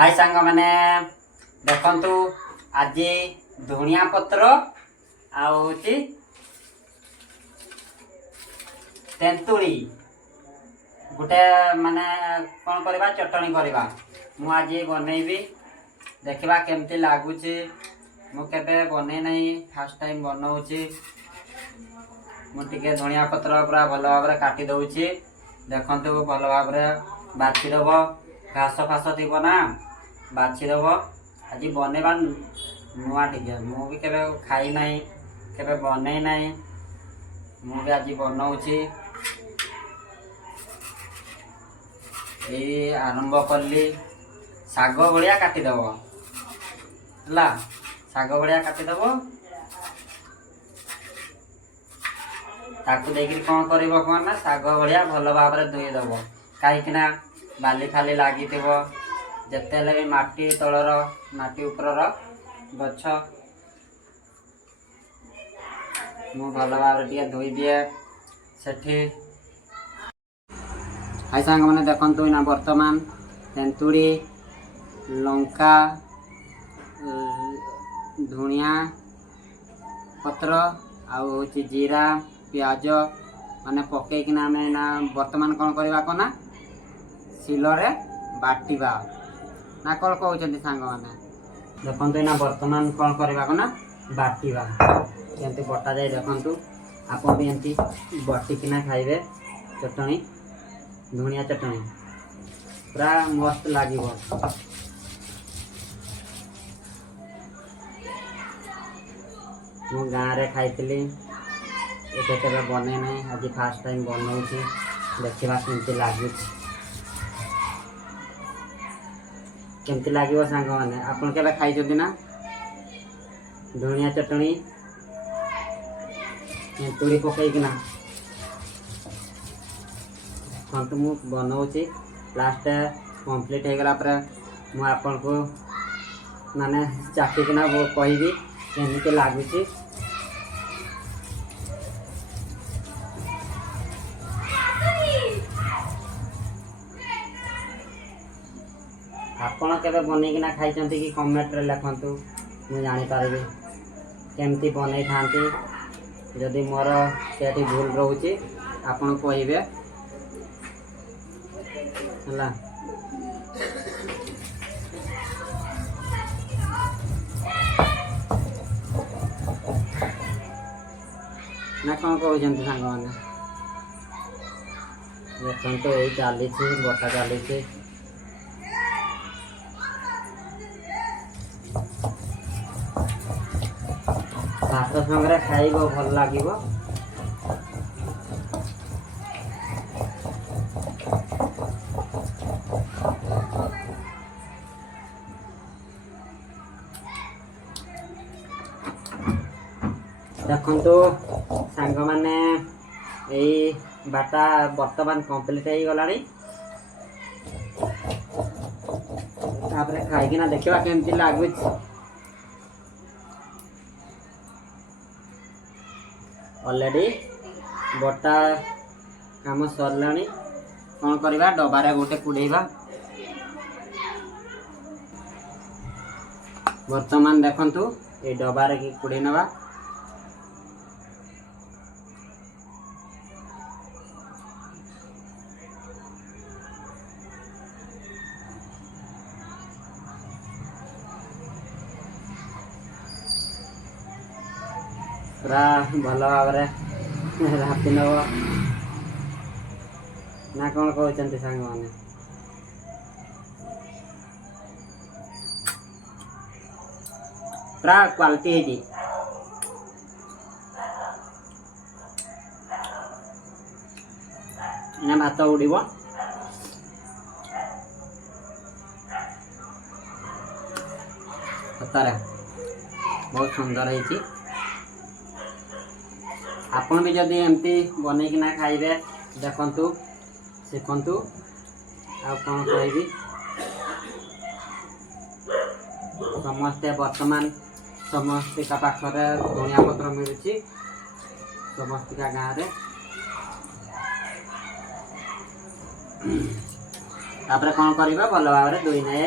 हाय सांग मैंने देखु आज धनिया पत्र आउची तेंतुली गोटे माने कौन करवा चटनी करवा मु आज बनैबी देखा केमती लगुच मुझे बन नहीं फास्ट टाइम बनाऊँगी मुझे धनिया पत्र पूरा भल भाव काटी दौची देखु भल भाव बाछीदेव घास फास थी ना बाछीदेव आज बनवा नुआ टे मुझे केवे खाई ना केवे बन ना मुझे आज बनाऊँगी ये आरंभ कली शाग भाया काटिदेव है शाग भाया काटिदेव ताकू देखिए कौन कर ना शाग भाया भल भाव धोईदेव कहीं बाली फाली लगी जिते भी माटी तलर माटी उपरर गछ मु भल भाव धोई दिए सेठी हाय सांग मैंने देखु ना बर्तमान तेंतुड़ी लंका धनिया पत्र आउ जीरा प्याज माने पकईकिना आम ना बर्तमान कौन करवा को ना शिलरे बाटिबा ना कौन कहते सांग मैंने देखु ना बर्तमान कौन करवा को ना बाटिबा केमती बटा जाए देखु आप भी एमती बटिकिना खाइबे चटनी धनिया चटनी पूरा मस्त लगे मु गाँव रे खाई ये बने ना आज फास्ट टाइम बनाऊँगी देखा केमती लगुच केमती लगे सांग मैंने आपन के खाई ना धनिया चटनी तेंतुड़ी पकईकिना तो मु बनाऊँगी लास्ट कम्प्लीट हो गला मुझे आपन को माने चाखिकिना कहबी केमती लगुच आपन के बनईकिना खाई कि कमेंट रे लिखतु मुझे जानीपारि केमती बनई था जदि मोर से भूल रोचे आपन कहे है ना कौन कहते सांग मैंने देखते तो यही चली बटा चली भात संगे खाइब भल लगे देखु सांग मैंने यही बाटा बर्तमान कम्प्लीट हो गला खाईकिना देखा केमती लगुच ऑलरेडी बटा काम सरला कौन करवा डबारे गोटे कुड़ेवा बर्तमान देखु ये डबारे कि कुड़े नवा पूरा भल भाव राति नब ना कौन कहते सांग मैंने पूरा क्वालिटी है भात उड़ब सतरे बहुत सुंदर है आपन भी जदि एमती बनईकिना खाइबे देखु शिखु आ कौन कहबी समस्ते बर्तमान समस्त का पाखरे धनिया पत्र मिलूँ समस्त का गाँव रे तापर कौन करवा भल भाव धोई ने।